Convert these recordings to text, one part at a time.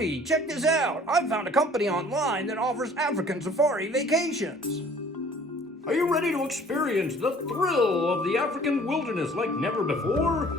Brody, check this out. I found a company online that offers African safari vacations. Are you ready to experience the thrill of the African wilderness like never before?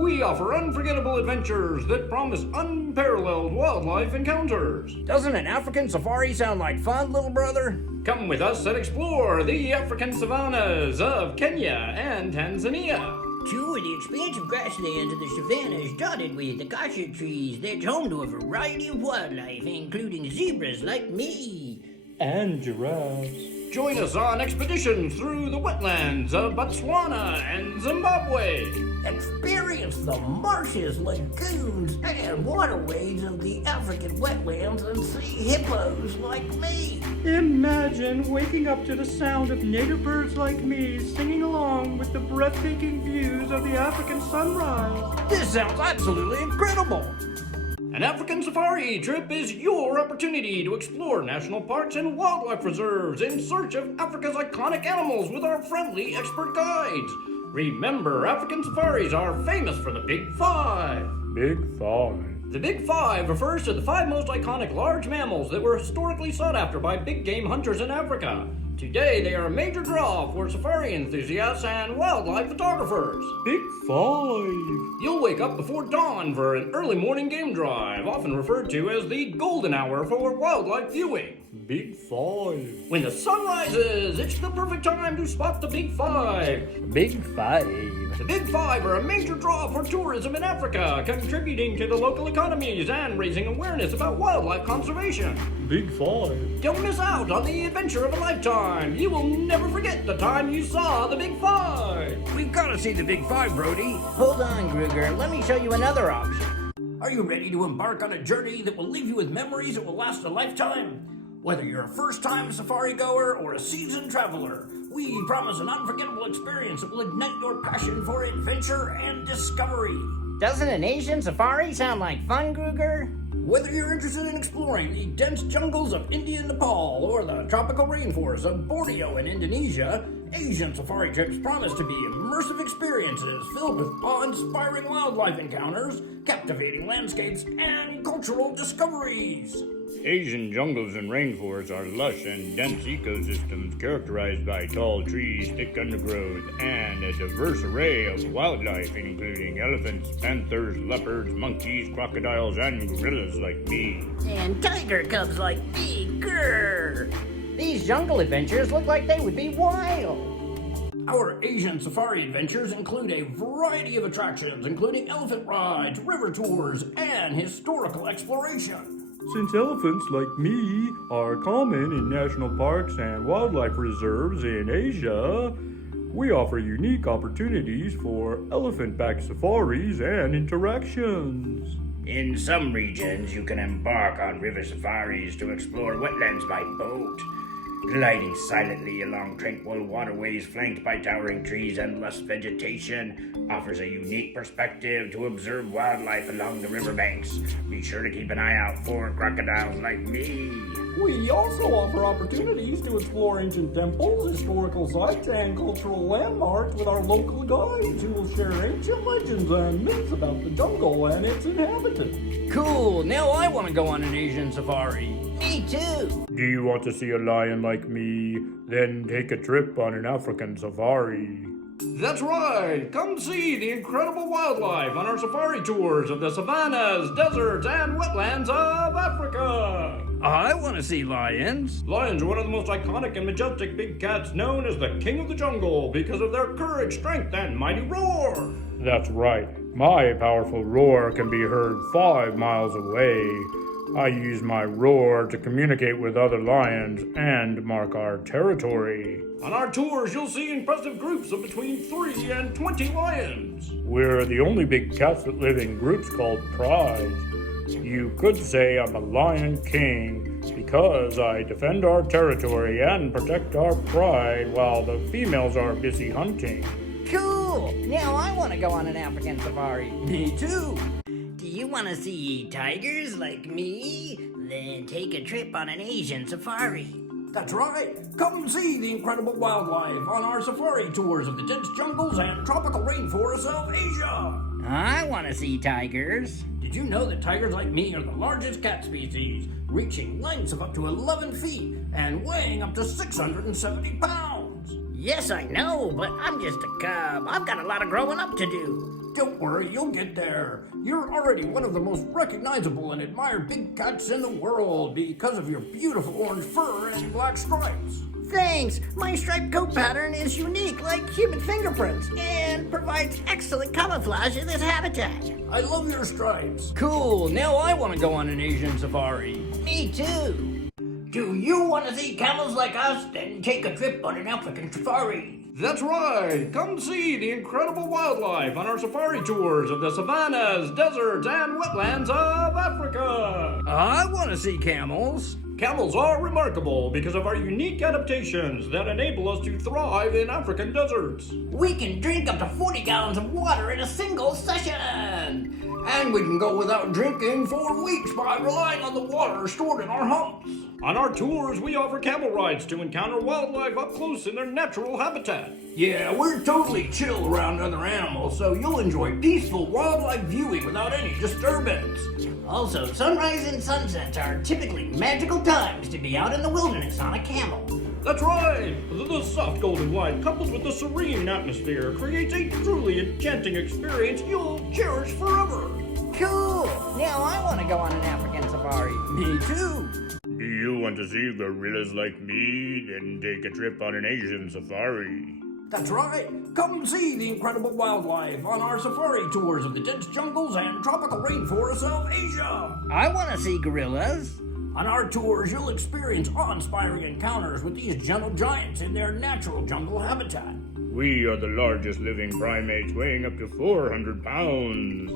We offer unforgettable adventures that promise unparalleled wildlife encounters. Doesn't an African safari sound like fun, little brother? Come with us and explore the African savannas of Kenya and Tanzania. Tour the expansive grasslands of the savannas dotted with acacia trees that's home to a variety of wildlife, including zebras like me. And giraffes. Join us on expeditions through the wetlands of Botswana and Zimbabwe. Experience the marshes, lagoons, and waterways of the African wetlands and see hippos like me. Imagine waking up to the sound of native birds like me singing along with the breathtaking views of the African sunrise. This sounds absolutely incredible. An African safari trip is your opportunity to explore national parks and wildlife reserves in search of Africa's iconic animals with our friendly expert guides. Remember, African safaris are famous for the Big Five. Big Five. The Big Five refers to the 5 most iconic large mammals that were historically sought after by big game hunters in Africa. Today, they are a major draw for safari enthusiasts and wildlife photographers. Big Five. You'll wake up before dawn for an early morning game drive, often referred to as the golden hour for wildlife viewing. Big Five. When the sun rises, it's the perfect time to spot the Big Five. Big Five. The Big Five are a major draw for tourism in Africa, contributing to the local economies and raising awareness about wildlife conservation. Big Five. Don't miss out on the adventure of a lifetime. You will never forget the time you saw the Big Five. We've got to see the Big Five, Brody. Hold on, Gruger. Let me show you another option. Are you ready to embark on a journey that will leave you with memories that will last a lifetime? Whether you're a first-time safari goer or a seasoned traveler, we promise an unforgettable experience that will ignite your passion for adventure and discovery. Doesn't an Asian safari sound like fun, Gruger? Whether you're interested in exploring the dense jungles of India and Nepal or the tropical rainforests of Borneo and Indonesia, Asian safari trips promise to be immersive experiences filled with awe-inspiring wildlife encounters, captivating landscapes, and cultural discoveries. Asian jungles and rainforests are lush and dense ecosystems characterized by tall trees, thick undergrowth, and a diverse array of wildlife, including elephants, panthers, leopards, monkeys, crocodiles, and gorillas like me. And tiger cubs like me, grrr. These jungle adventures look like they would be wild. Our Asian safari adventures include a variety of attractions, including elephant rides, river tours, and historical exploration. Since elephants like me are common in national parks and wildlife reserves in Asia, we offer unique opportunities for elephant-backed safaris and interactions. In some regions, you can embark on river safaris to explore wetlands by boat. Gliding silently along tranquil waterways flanked by towering trees and lush vegetation offers a unique perspective to observe wildlife along the riverbanks. Be sure to keep an eye out for crocodiles like me. We also offer opportunities to explore ancient temples, historical sites, and cultural landmarks with our local guides who will share ancient legends and myths about the jungle and its inhabitants. Cool, now I want to go on an Asian safari. Me too. Do you want to see a lion like me? Then take a trip on an African safari. That's right! Come see the incredible wildlife on our safari tours of the savannas, deserts, and wetlands of Africa! I want to see lions. Lions are one of the most iconic and majestic big cats known as the king of the jungle because of their courage, strength, and mighty roar! That's right. My powerful roar can be heard 5 miles away. I use my roar to communicate with other lions and mark our territory. On our tours, you'll see impressive groups of between 3 and 20 lions. We're the only big cats that live in groups called prides. You could say I'm a lion king because I defend our territory and protect our pride while the females are busy hunting. Cool. Now I want to go on an African safari. Me too. Do you want to see tigers like me? Then take a trip on an Asian safari. That's right. Come see the incredible wildlife on our safari tours of the dense jungles and tropical rainforests of Asia. I want to see tigers. Did Did you know that tigers like me are the largest cat species, reaching lengths of up to 11 feet and weighing up to 670 pounds? Yes, I know, but I'm just a cub. I've got a lot of growing up to do. Don't worry, you'll get there. You're already one of the most recognizable and admired big cats in the world because of your beautiful orange fur and black stripes. Thanks. My striped coat pattern is unique, like human fingerprints, and provides excellent camouflage in this habitat. I love your stripes. Cool, now I want to go on an Asian safari. Me too. Do you want to see camels like us? Then take a trip on an African safari. That's right! Come see the incredible wildlife on our safari tours of the savannas, deserts, and wetlands of Africa! I want to see camels. Camels are remarkable because of our unique adaptations that enable us to thrive in African deserts. We can drink up to 40 gallons of water in a single session. And we can go without drinking for weeks by relying on the water stored in our humps. On our tours, we offer camel rides to encounter wildlife up close in their natural habitat. Yeah, we're totally chill around other animals, so you'll enjoy peaceful wildlife viewing without any disturbance. Also, sunrise and sunsets are typically magical times to be out in the wilderness on a camel. That's right! The soft golden light coupled with the serene atmosphere creates a truly enchanting experience you'll cherish forever. Cool! Now I want to go on an African safari. Me too. Do you want to see gorillas like me? Then take a trip on an Asian safari. That's right. Come see the incredible wildlife on our safari tours of the dense jungles and tropical rainforests of Asia. I want to see gorillas. On our tours, you'll experience awe-inspiring encounters with these gentle giants in their natural jungle habitat. We are the largest living primates, weighing up to 400 pounds.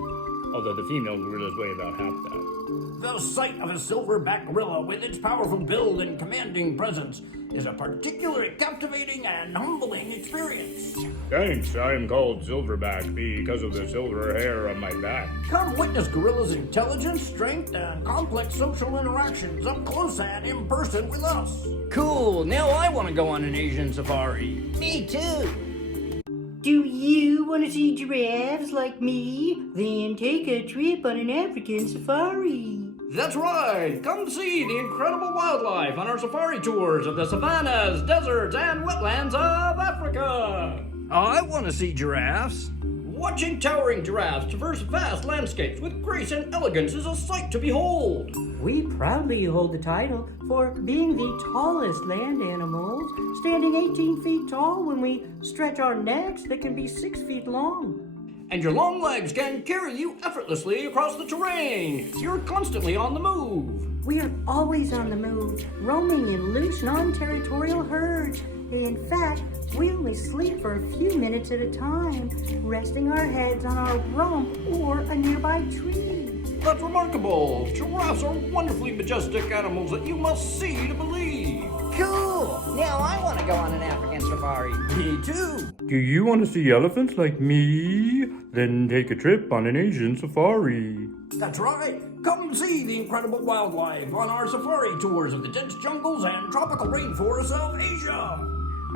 Although the female gorillas weigh about half that. The sight of a silverback gorilla with its powerful build and commanding presence is a particularly captivating and humbling experience. Thanks, I am called Silverback because of the silver hair on my back. Come witness gorillas' intelligence, strength, and complex social interactions up close and in person with us. Cool, now I want to go on an Asian safari. Me too. Do you want to see giraffes like me? Then take a trip on an African safari. That's right! Come see the incredible wildlife on our safari tours of the savannas, deserts, and wetlands of Africa! I want to see giraffes. Watching towering giraffes traverse vast landscapes with grace and elegance is a sight to behold! We proudly hold the title for being the tallest land animals, standing 18 feet tall when we stretch our necks that can be 6 feet long. And your long legs can carry you effortlessly across the terrain. You're constantly on the move. We are always on the move, roaming in loose, non-territorial herds. In fact, we only sleep for a few minutes at a time, resting our heads on our rump or a nearby tree. That's remarkable. Giraffes are wonderfully majestic animals that you must see to believe. Cool! Now I want to go on an African safari. Me too. Do you want to see elephants like me? Then take a trip on an Asian safari. That's right. Come see the incredible wildlife on our safari tours of the dense jungles and tropical rainforests of Asia.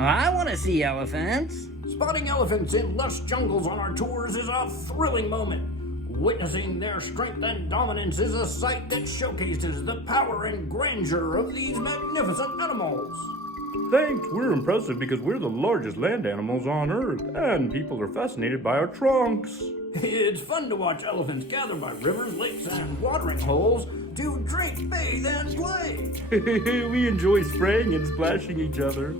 I want to see elephants. Spotting elephants in lush jungles on our tours is a thrilling moment. Witnessing their strength and dominance is a sight that showcases the power and grandeur of these magnificent animals. Thanks, we're impressive because we're the largest land animals on Earth, and people are fascinated by our trunks. It's fun to watch elephants gather by rivers, lakes, and watering holes to drink, bathe, and play. We enjoy spraying and splashing each other.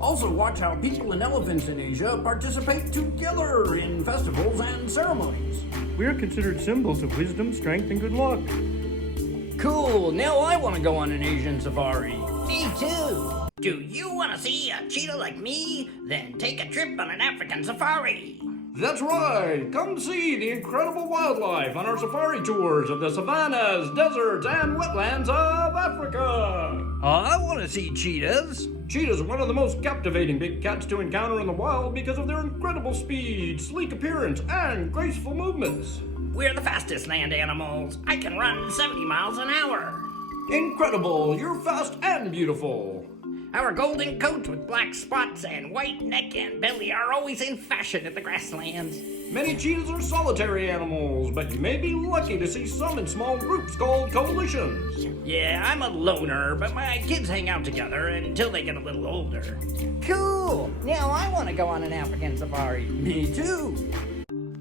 Also watch how people and elephants in Asia participate together in festivals and ceremonies. We are considered symbols of wisdom, strength, and good luck. Cool, now I want to go on an Asian safari. Me too. Do you want to see a cheetah like me? Then take a trip on an African safari. That's right! Come see the incredible wildlife on our safari tours of the savannas, deserts, and wetlands of Africa! I want to see cheetahs. Cheetahs are one of the most captivating big cats to encounter in the wild because of their incredible speed, sleek appearance, and graceful movements. We're the fastest land animals. I can run 70 miles an hour. Incredible! You're fast and beautiful! Our golden coats with black spots and white neck and belly are always in fashion at the grasslands. Many cheetahs are solitary animals, but you may be lucky to see some in small groups called coalitions. Yeah, I'm a loner, but my kids hang out together until they get a little older. Cool! Now I want to go on an African safari. Me too.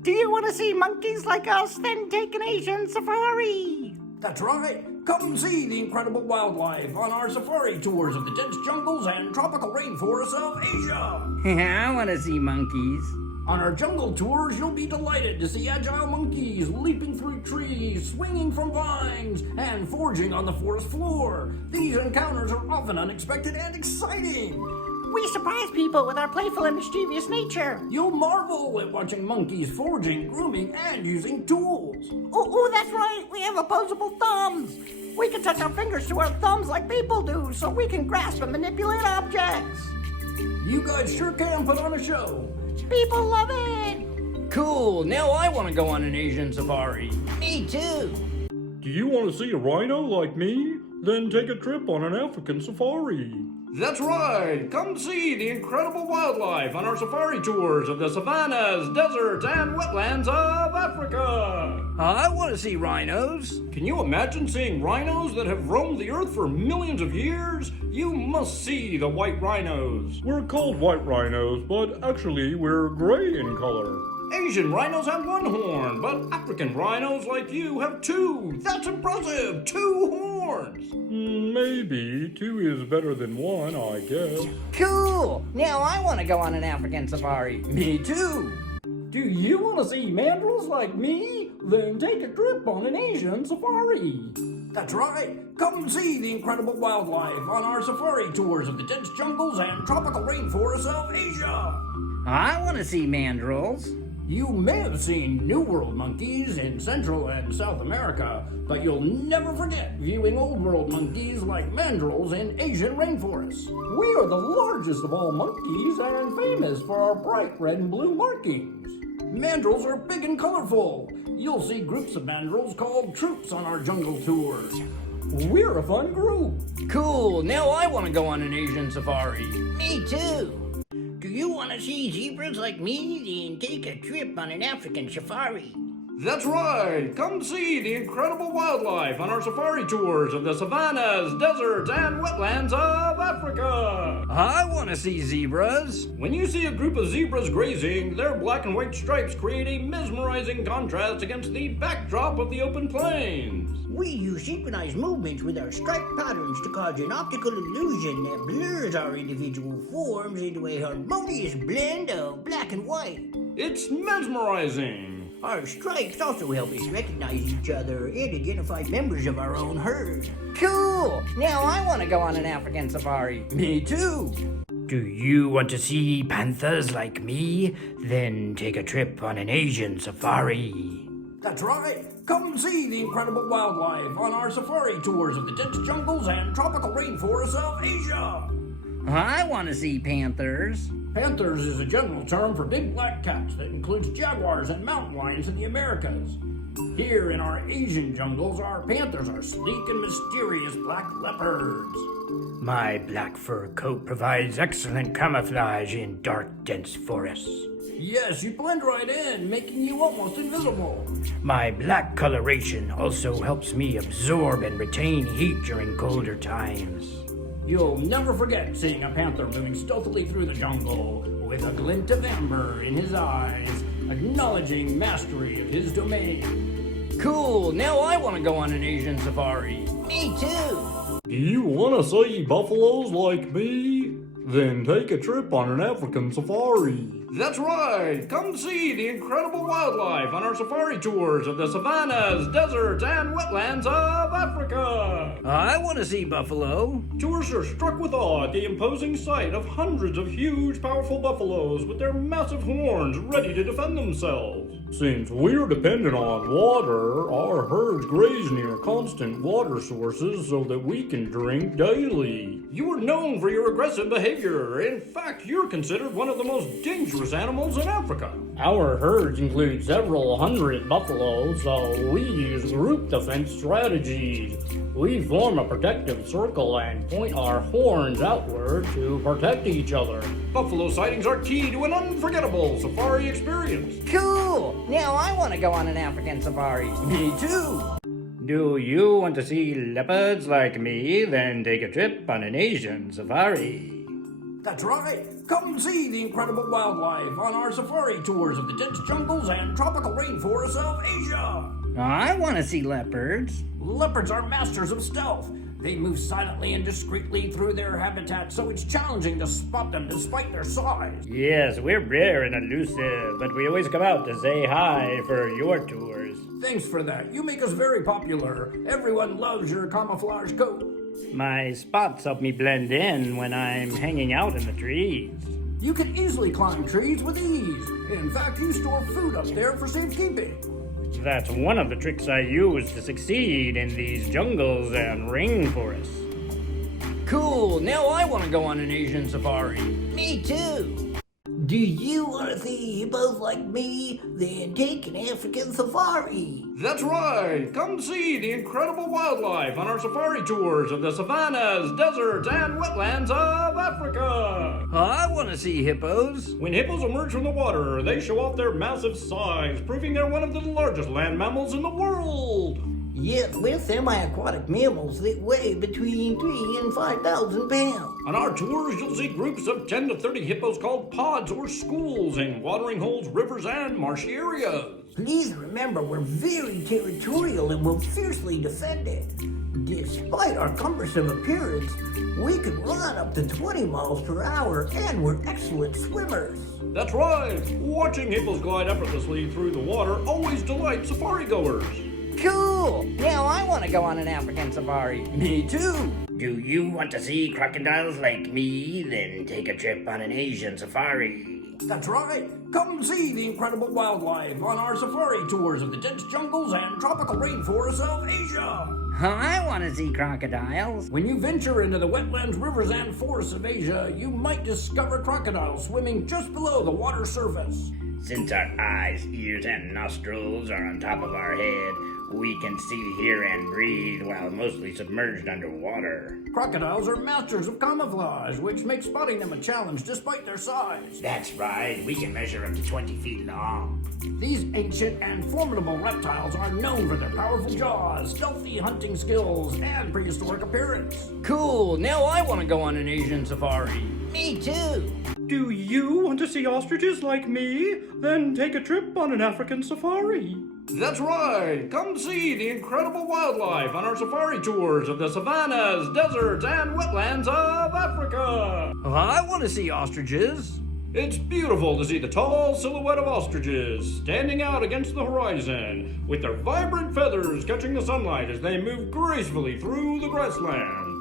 Do you want to see monkeys like us? Then take an Asian safari. That's right. Come see the incredible wildlife on our safari tours of the dense jungles and tropical rainforests of Asia. I want to see monkeys. On our jungle tours, you'll be delighted to see agile monkeys leaping through trees, swinging from vines, and foraging on the forest floor. These encounters are often unexpected and exciting. We surprise people with our playful and mischievous nature. You'll marvel at watching monkeys foraging, grooming, and using tools. Oh, that's right. We have opposable thumbs. We can touch our fingers to our thumbs like people do, so we can grasp and manipulate objects. You guys sure can put on a show. People love it. Cool, now I want to go on an Asian safari. Me too. Do you want to see a rhino like me? Then take a trip on an African safari. That's right! Come see the incredible wildlife on our safari tours of the savannas, deserts, and wetlands of Africa! I want to see rhinos. Can you imagine seeing rhinos that have roamed the earth for millions of years? You must see the white rhinos. We're called white rhinos, but actually we're gray in color. Asian rhinos have one horn, but African rhinos like you have two. That's impressive! 2 horns! Maybe 2 is better than 1, I guess. Cool, now I want to go on an African safari. Me too. Do you want to see mandrills like me? Then take a trip on an Asian safari. That's right. Come see the incredible wildlife on our safari tours of the dense jungles and tropical rainforests of Asia. I want to see mandrills. You may have seen New World monkeys in Central and South America, but you'll never forget viewing Old World monkeys like mandrills in Asian rainforests. We are the largest of all monkeys and famous for our bright red and blue markings. Mandrills are big and colorful. You'll see groups of mandrills called troops on our jungle tours. We're a fun group. Cool, now I want to go on an Asian safari. Me too. Do you want to see zebras like me? Then take a trip on an African safari. That's right! Come see the incredible wildlife on our safari tours of the savannas, deserts, and wetlands of Africa! I want to see zebras. When you see a group of zebras grazing, their black and white stripes create a mesmerizing contrast against the backdrop of the open plains. We use synchronized movements with our striped patterns to cause an optical illusion that blurs our individual forms into a harmonious blend of black and white. It's mesmerizing! Our stripes also help us recognize each other and identify members of our own herd. Cool! Now I want to go on an African safari. Me too. Do you want to see panthers like me? Then take a trip on an Asian safari. That's right. Come see the incredible wildlife on our safari tours of the dense jungles and tropical rainforests of Asia. I want to see panthers. Panthers is a general term for big black cats that includes jaguars and mountain lions in the Americas. Here in our Asian jungles, our panthers are sleek and mysterious black leopards. My black fur coat provides excellent camouflage in dark, dense forests. Yes, you blend right in, making you almost invisible. My black coloration also helps me absorb and retain heat during colder times. You'll never forget seeing a panther moving stealthily through the jungle with a glint of amber in his eyes, acknowledging mastery of his domain. Cool, now I want to go on an Asian safari. Me too. Do you want to see buffaloes like me? Then take a trip on an African safari. That's right! Come see the incredible wildlife on our safari tours of the savannas, deserts, and wetlands of Africa! I want to see buffalo. Tourists are struck with awe at the imposing sight of hundreds of huge, powerful buffaloes with their massive horns ready to defend themselves. Since we're dependent on water, our herds graze near constant water sources so that we can drink daily. You are known for your aggressive behavior behavior. In fact, you're considered one of the most dangerous animals in Africa. Our herds include several hundred buffaloes, so we use group defense strategies. We form a protective circle and point our horns outward to protect each other. Buffalo sightings are key to an unforgettable safari experience. Cool! Now I want to go on an African safari. Me too. Do you want to see leopards like me? Then take a trip on an Asian safari. That's right. Come see the incredible wildlife on our safari tours of the dense jungles and tropical rainforests of Asia. I want to see leopards. Leopards are masters of stealth. They move silently and discreetly through their habitat, so it's challenging to spot them despite their size. Yes, we're rare and elusive, but we always come out to say hi for your tours. Thanks for that. You make us very popular. Everyone loves your camouflage coat. My spots help me blend in when I'm hanging out in the trees. You can easily climb trees with ease. In fact, you store food up there for safekeeping. That's one of the tricks I use to succeed in these jungles and rainforests. Cool. Now I want to go on an Asian safari. Me too. Do you want to see hippos like me? Then take an African safari. That's right. Come see the incredible wildlife on our safari tours of the savannas, deserts, and wetlands of Africa. I want to see hippos. When hippos emerge from the water, they show off their massive size, proving they're one of the largest land mammals in the world. Yes, we're semi-aquatic mammals that weigh between 3,000 and 5,000 pounds. On our tours, you'll see groups of 10 to 30 hippos called pods or schools in watering holes, rivers, and marshy areas. Please remember, we're very territorial and will fiercely defend it. Despite our cumbersome appearance, we can run up to 20 miles per hour and we're excellent swimmers. That's right. Watching hippos glide effortlessly through the water always delights safari goers. Cool! Now I want to go on an African safari. Me too. Do you want to see crocodiles like me? Then take a trip on an Asian safari. That's right. Come see the incredible wildlife on our safari tours of the dense jungles and tropical rainforests of Asia. I want to see crocodiles. When you venture into the wetlands, rivers, and forests of Asia, you might discover crocodiles swimming just below the water surface. Since our eyes, ears, and nostrils are on top of our head, we can see, hear, and breathe while mostly submerged underwater. Crocodiles are masters of camouflage, which makes spotting them a challenge despite their size. That's right, we can measure up to 20 feet long. These ancient and formidable reptiles are known for their powerful jaws, stealthy hunting skills, and prehistoric appearance. Cool, now I want to go on an Asian safari. Me too. Do you want to see ostriches like me? Then take a trip on an African safari. That's right. Come see the incredible wildlife on our safari tours of the savannas, deserts, and wetlands of Africa. I want to see ostriches. It's beautiful to see the tall silhouette of ostriches standing out against the horizon, with their vibrant feathers catching the sunlight as they move gracefully through the grassland.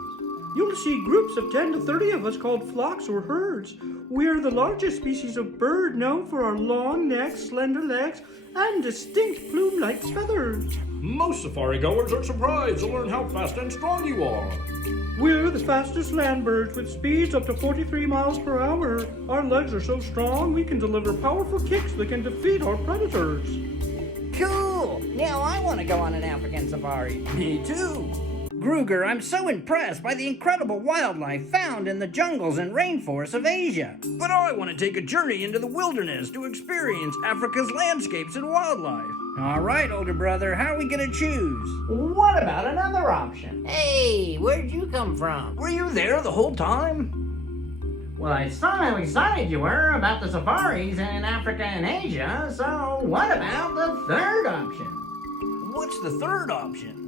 You'll see groups of 10 to 30 of us called flocks or herds. We are the largest species of bird known for our long necks, slender legs, and distinct plume-like feathers. Most safari goers are surprised to learn how fast and strong you are. We're the fastest land birds with speeds up to 43 miles per hour. Our legs are so strong we can deliver powerful kicks that can defeat our predators. Cool! Now I want to go on an African safari. Me too. Gruger, I'm so impressed by the incredible wildlife found in the jungles and rainforests of Asia. But I want to take a journey into the wilderness to experience Africa's landscapes and wildlife. All right, older brother, how are we gonna choose? What about another option? Hey, where'd you come from? Were you there the whole time? Well, I saw how excited you were about the safaris in Africa and Asia, so what about the third option? What's the third option?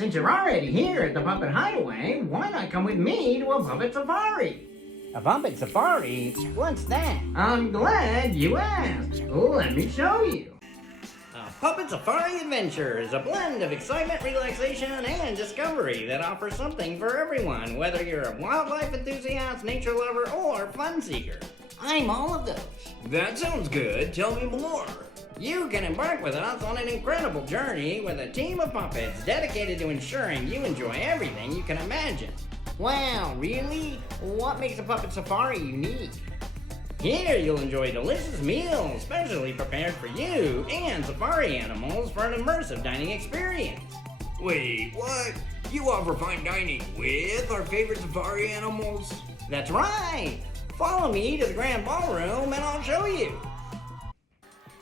Since you're already here at the Puppet Hideaway, why not come with me to a puppet safari? A puppet safari? What's that? I'm glad you asked. Let me show you. A puppet safari adventure is a blend of excitement, relaxation, and discovery that offers something for everyone, whether you're a wildlife enthusiast, nature lover, or fun seeker. I'm all of those. That sounds good. Tell me more. You can embark with us on an incredible journey with a team of puppets dedicated to ensuring you enjoy everything you can imagine. Wow, really? What makes a puppet safari unique? Here you'll enjoy delicious meals specially prepared for you and safari animals for an immersive dining experience. Wait, what? You offer fine dining with our favorite safari animals? That's right! Follow me to the grand ballroom and I'll show you.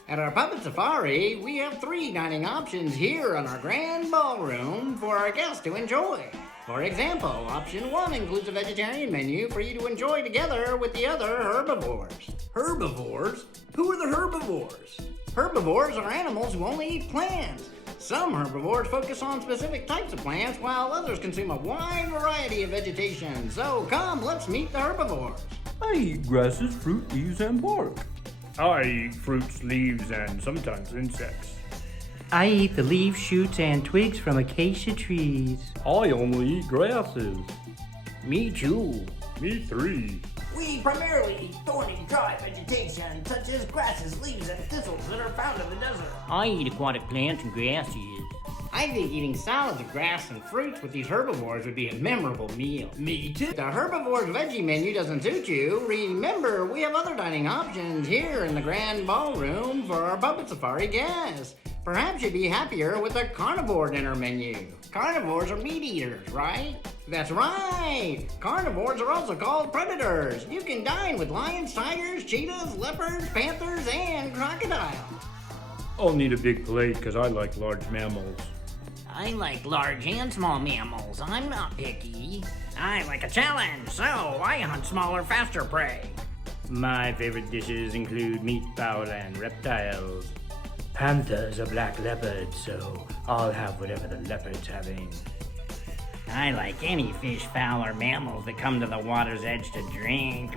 At our puppet safari, we have 3 dining options here on our grand ballroom for our guests to enjoy. For example, option 1 includes a vegetarian menu for you to enjoy together with the other herbivores. Herbivores? Who are the herbivores? Herbivores are animals who only eat plants. Some herbivores focus on specific types of plants, while others consume a wide variety of vegetation. So come, let's meet the herbivores. I eat grasses, fruit, leaves, and bark. I eat fruits, leaves, and sometimes insects. I eat the leaves, shoots, and twigs from acacia trees. I only eat grasses. Me too. Me 3. We primarily eat thorny, dry vegetation such as grasses, leaves, and thistles that are found in the desert. I eat aquatic plants and grasses. I think eating salads of grass and fruits with these herbivores would be a memorable meal. Me too. If the herbivores veggie menu doesn't suit you, remember we have other dining options here in the grand ballroom for our puppet safari guests. Perhaps you'd be happier with a carnivore dinner menu. Carnivores are meat eaters, right? That's right! Carnivores are also called predators. You can dine with lions, tigers, cheetahs, leopards, panthers, and crocodiles. I'll need a big plate because I like large mammals. I like large and small mammals. I'm not picky. I like a challenge, so I hunt smaller, faster prey. My favorite dishes include meat, fowl, and reptiles. Panthers are black leopards, so I'll have whatever the leopard's having. I like any fish, fowl, or mammals that come to the water's edge to drink.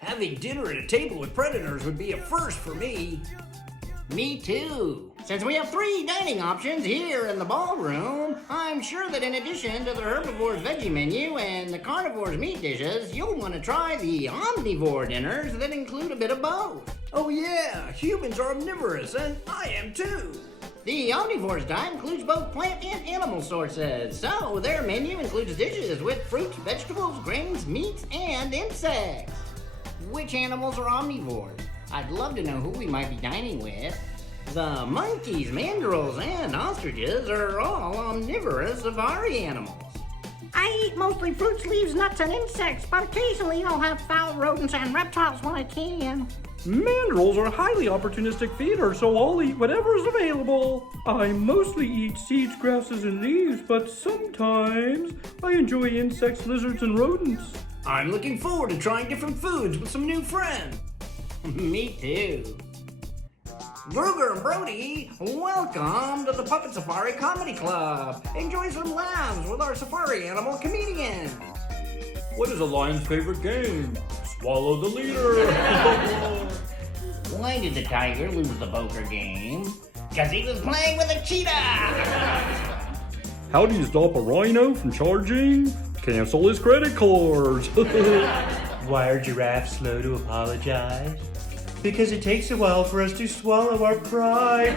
Having dinner at a table with predators would be a first for me. Me too. Since we have 3 dining options here in the ballroom, I'm sure that in addition to the herbivores veggie menu and the carnivores meat dishes, you'll want to try the omnivore dinners that include a bit of both. Oh yeah, humans are omnivorous, and I am too. The omnivores diet includes both plant and animal sources, so their menu includes dishes with fruits, vegetables, grains, meats, and insects. Which animals are omnivores? I'd love to know who we might be dining with. The monkeys, mandrills, and ostriches are all omnivorous safari animals. I eat mostly fruits, leaves, nuts, and insects, but occasionally I'll have fowl, rodents, and reptiles when I can. Mandrills are highly opportunistic feeders, so I'll eat whatever's available. I mostly eat seeds, grasses, and leaves, but sometimes I enjoy insects, lizards, and rodents. I'm looking forward to trying different foods with some new friends. Me too. Gruger and Brody, welcome to the Puppet Safari Comedy Club. Enjoy some laughs with our safari animal comedians. What is a lion's favorite game? Swallow the leader. Why did the tiger lose the poker game? Because he was playing with a cheetah. How do you stop a rhino from charging? Cancel his credit cards. Why are giraffes slow to apologize? Because it takes a while for us to swallow our pride.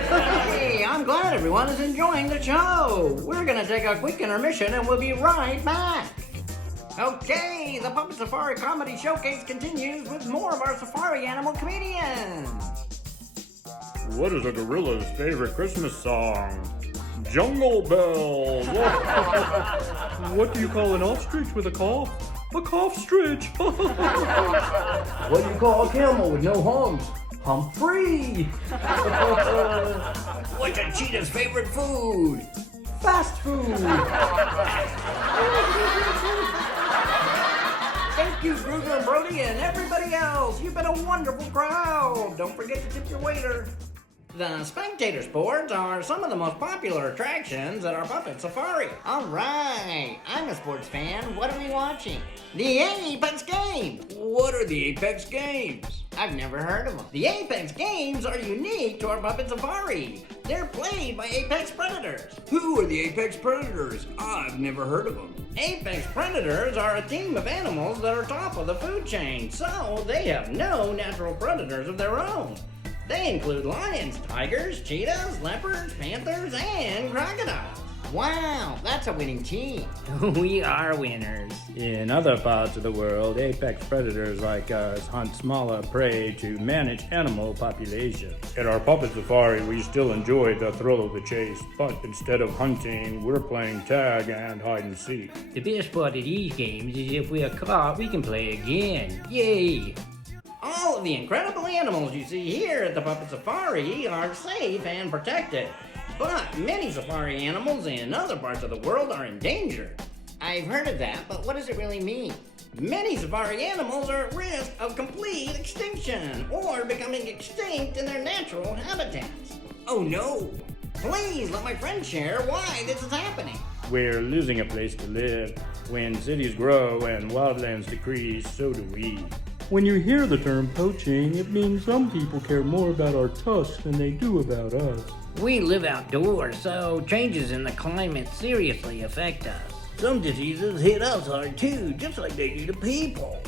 Hey, I'm glad everyone is enjoying the show. We're gonna take a quick intermission and we'll be right back. Okay, the Puppet Safari Comedy Showcase continues with more of our safari animal comedians. What is a gorilla's favorite Christmas song? Jungle Bells. What do you call an ostrich with a cough? A cough stretch. What do you call a camel with no humps? Hump free. What's a cheetah's favorite food? Fast food. Thank you, Gruger and Brody, and everybody else. You've been a wonderful crowd. Don't forget to tip your waiter. The spectator sports are some of the most popular attractions at our puppet safari. All right, I'm a sports fan. What are we watching? The Apex Games. What are the Apex Games? I've never heard of them. The Apex Games are unique to our puppet safari. They're played by apex predators. Who are the Apex Predators? I've never heard of them. Apex predators are a team of animals that are top of the food chain, so they have no natural predators of their own. They include lions, tigers, cheetahs, leopards, panthers, and crocodiles. Wow, that's a winning team. We are winners. In other parts of the world, apex predators like us hunt smaller prey to manage animal populations. At our puppet safari, we still enjoy the thrill of the chase, but instead of hunting, we're playing tag and hide and seek. The best part of these games is if we're caught, we can play again. Yay! All of the incredible animals you see here at the Puppet Safari are safe and protected. But many safari animals in other parts of the world are in danger. I've heard of that, but what does it really mean? Many safari animals are at risk of complete extinction or becoming extinct in their natural habitats. Oh no! Please let my friend share why this is happening. We're losing a place to live. When cities grow and wildlands decrease, so do we. When you hear the term poaching, it means some people care more about our tusks than they do about us. We live outdoors, so changes in the climate seriously affect us. Some diseases hit us hard too, just like they do to people.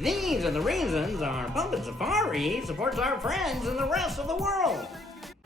These are the reasons our Puppet Safari supports our friends in the rest of the world.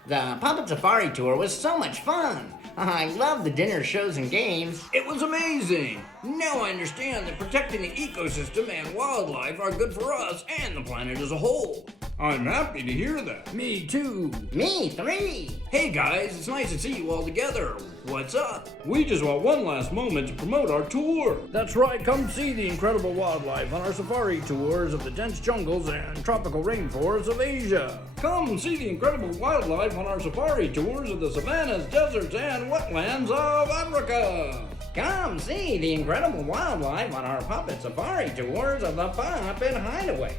The Puppet Safari tour was so much fun. I love the dinner shows and games. It was amazing! Now I understand that protecting the ecosystem and wildlife are good for us and the planet as a whole. I'm happy to hear that. Me too. Me, 3. Hey guys, it's nice to see you all together. What's up? We just want one last moment to promote our tour. That's right, come see the incredible wildlife on our safari tours of the dense jungles and tropical rainforests of Asia. Come see the incredible wildlife on our safari tours of the savannas, deserts, and wetlands of Africa. Come see the incredible wildlife on our Puppet Safari tours of the Puppet Hideaway.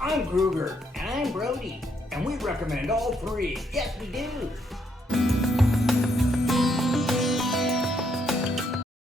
I'm Gruger. And I'm Brody. And we recommend all three. Yes, we do.